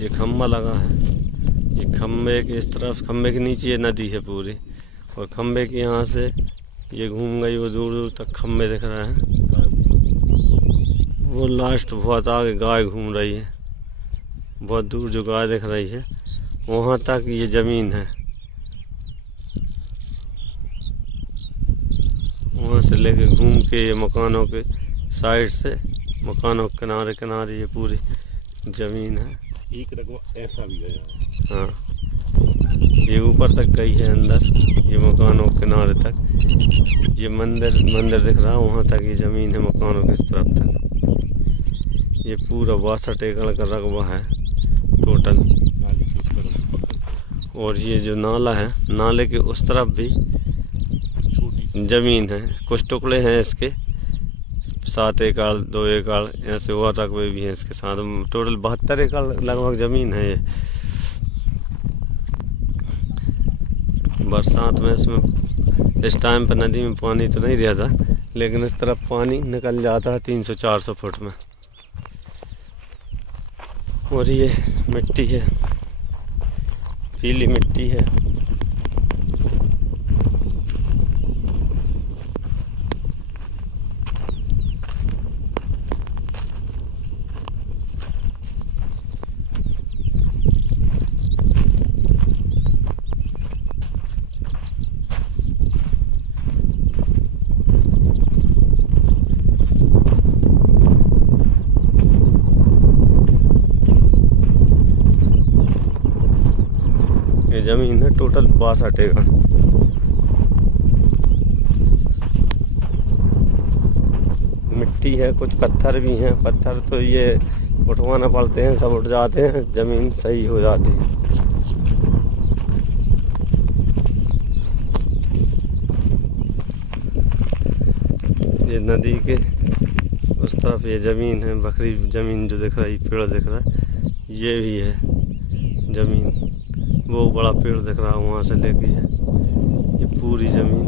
ये खम्बा लगा है। ये खम्बे के इस तरफ, खम्बे के नीचे ये नदी है पूरी, और खम्बे के यहाँ से ये घूम गई, वो दूर दूर तक खम्बे दिख रहे हैं। वो लास्ट बहुत आगे गाय घूम रही है, बहुत दूर जो गाय दिख रही है वहाँ तक ये ज़मीन है। वहाँ से लेके घूम के ये मकानों के साइड से, मकानों के किनारे किनारे ये पूरी ज़मीन है। एक रकबा ऐसा भी है। हाँ, ये ऊपर तक गई है अंदर, ये मकानों के किनारे तक। ये मंदिर दिख रहा है, वहाँ तक ये ज़मीन है मकानों के इस तरफ तक। ये पूरा 62 एकड़ का रकबा है टोटल। और ये जो नाला है, नाले के उस तरफ भी ज़मीन है। कुछ टुकड़े हैं इसके 7 एकड़ 2 एकड़ ऐसे और रकबे भी हैं इसके साथ। टोटल 72 एकड़ लगभग ज़मीन है ये। बरसात में इसमें इस टाइम पर नदी में पानी तो नहीं रहता, लेकिन इस तरफ पानी निकल जाता है 300-400 फुट में। और ये मिट्टी है, पीली मिट्टी है। ये जमीन है टोटल 62 एकड़। मिट्टी है, कुछ पत्थर भी हैं। पत्थर तो ये उठवाना पड़ते हैं, सब उठ जाते हैं, जमीन सही हो जाती है। ये नदी के उस तरफ ये जमीन है, बकरी जमीन जो दिख रही, पेड़ दिख रहा है, ये भी है जमीन। वो बड़ा पेड़ दिख रहा है वहाँ से लेके ये पूरी ज़मीन।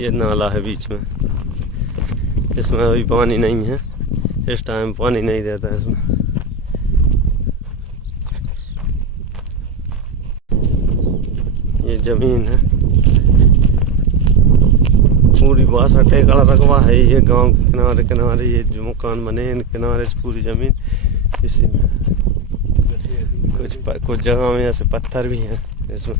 ये नाला है बीच में, इसमें अभी पानी नहीं है, इस टाइम पानी नहीं रहता इसमें। ये ज़मीन है पूरी 62 एकड़ रकबा है। ये गांव के किनारे किनारे ये जो मकान बने हैं, किनारे से पूरी ज़मीन इसी में। कुछ जगह में ऐसे पत्थर भी हैं इसमें।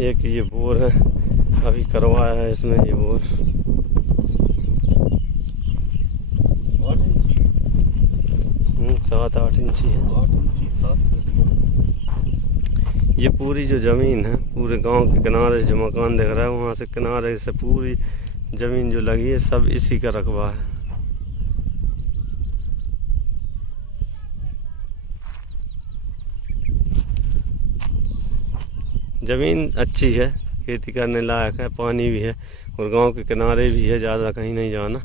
एक ये बोर है, अभी करवाया है इसमें ये बोर। 7-8 इंची है। ये पूरी जो ज़मीन है, पूरे गांव के किनारे से जो मकान दिख रहा है, वहाँ से किनारे से पूरी ज़मीन जो लगी है, सब इसी का रकबा है। ज़मीन अच्छी है, खेती करने लायक है, पानी भी है, और गांव के किनारे भी है, ज़्यादा कहीं नहीं जाना।